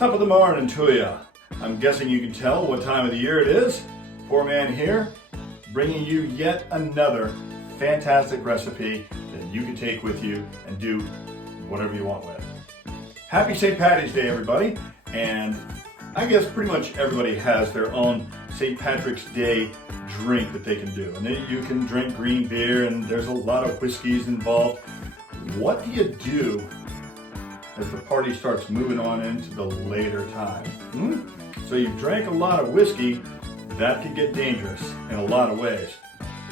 Top of the morning to ya. I'm guessing you can tell what time of the year it is. PourMan here, bringing you yet another fantastic recipe that you can take with you and do whatever you want with. Happy St. Patty's Day, everybody. And I guess pretty much everybody has their own St. Patrick's Day drink that they can do. And then you can drink green beer, and there's a lot of whiskeys involved. What do you do as the party starts moving on into the later time? So you've drank a lot of whiskey, that can get dangerous in a lot of ways.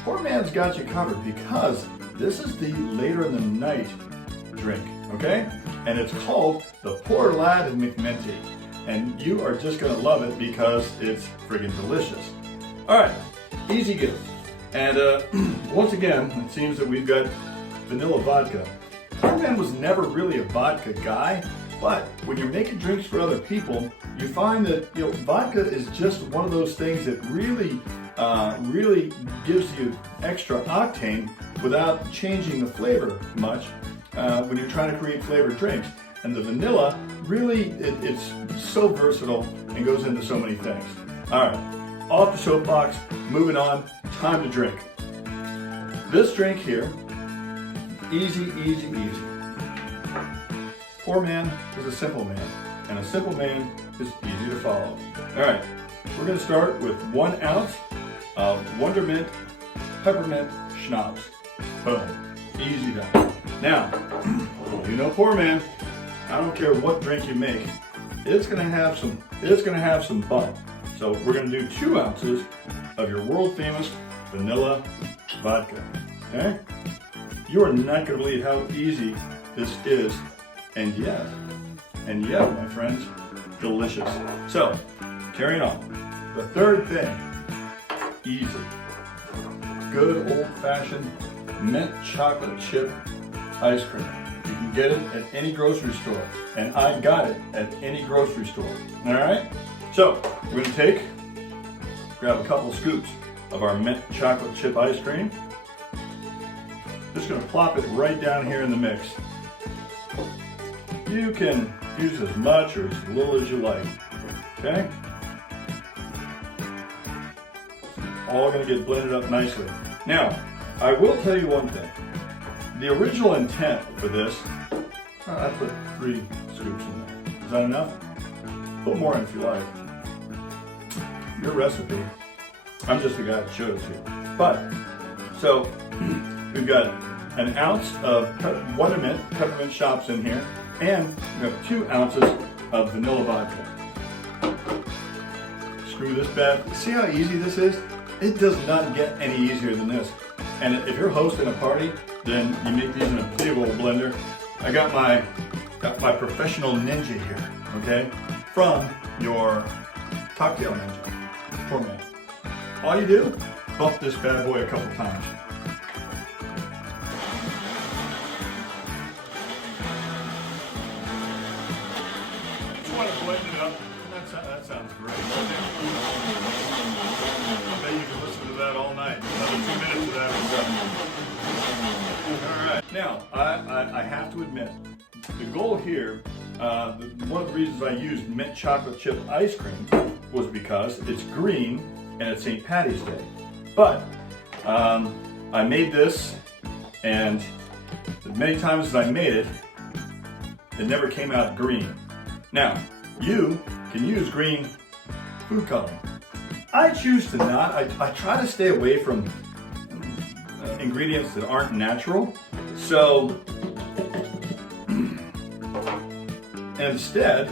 PourMan's got you covered because this is the later in the night drink, okay? And it's called the PourMan McMinty. And you are just gonna love it because it's friggin' delicious. All right, easy go. And once again, it seems that we've got vanilla vodka. PourMan was never really a vodka guy, but when you're making drinks for other people, you find that vodka is just one of those things that really gives you extra octane without changing the flavor much when you're trying to create flavored drinks. And the vanilla, really, it's so versatile and goes into so many things. All right, off the soapbox, moving on, time to drink. This drink here, easy, easy, easy. PourMan is a simple man, and a simple man is easy to follow. All right, we're gonna start with 1 ounce of Wondermint Peppermint Schnapps. Boom, easy done. Now, you know PourMan, I don't care what drink you make, it's gonna have some bump. So we're gonna do 2 ounces of your world famous vanilla vodka, okay? You are not gonna believe how easy this is, and yet, my friends, delicious. So, carrying on. The third thing, easy. Good old-fashioned mint chocolate chip ice cream. You can get it at any grocery store, and I got it at any grocery store. All right? So, we're gonna grab a couple scoops of our mint chocolate chip ice cream. Just gonna plop it right down here in the mix. You can use as much or as little as you like, okay? All gonna get blended up nicely. Now, I will tell you one thing. The original intent for this, I put 3 scoops in there. Is that enough? Put more in if you like. Your recipe. I'm just the guy that showed it to you. But, so, we've got 1 ounce of Wondermint Peppermint Schnapps in here, and we have 2 ounces of vanilla vodka. Screw this bad. See how easy this is? It does not get any easier than this. And if you're hosting a party, then you make these in a big old blender. I got my professional ninja here, okay? From your cocktail ninja, PourMan. All you do, bump this bad boy a couple times. Just want to blend it up. That sounds great. I bet you can listen to that all night. Another 2 minutes of that is done. All right. Now, I have to admit, the goal here, one of the reasons I used mint chocolate chip ice cream was because it's green and it's St. Patty's Day. But I made this, and as many times as I made it, it never came out green. Now, you can use green food coloring. I choose to not. I try to stay away from ingredients that aren't natural. So instead,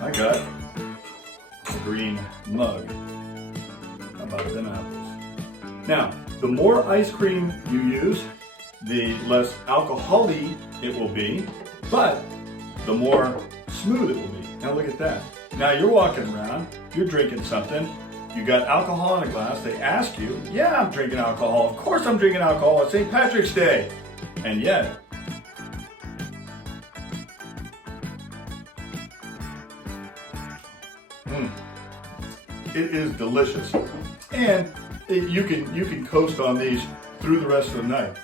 I got a green mug. How about them apples? Now, the more ice cream you use, the less alcohol-y it will be, but the more smooth it will be. Now look at that. Now you're walking around, you're drinking something, you got alcohol in a glass, they ask you, yeah, I'm drinking alcohol. Of course I'm drinking alcohol, it's St. Patrick's Day. And yet, it is delicious. And you can coast on these through the rest of the night.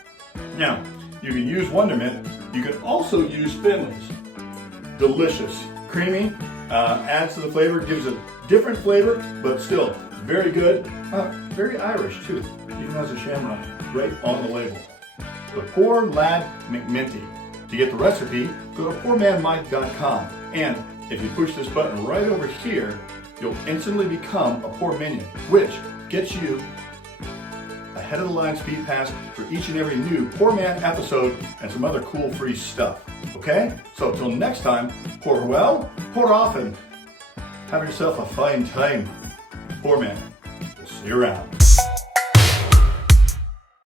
Now, you can use Wondermint, you can also use Finley's. Delicious, creamy, Adds to the flavor, gives a different flavor, but still very good. Very Irish too, even has a shamrock right on the label. The Poor Lad McMinty. To get the recipe, go to pourmanmike.com. And if you push this button right over here, you'll instantly become a Pour Minion, which gets you ahead of the line speed pass for each and every new PourMan episode and some other cool free stuff. Okay? So until next time, pour well, pour often. Have yourself a fine time. PourMan. We'll see you around.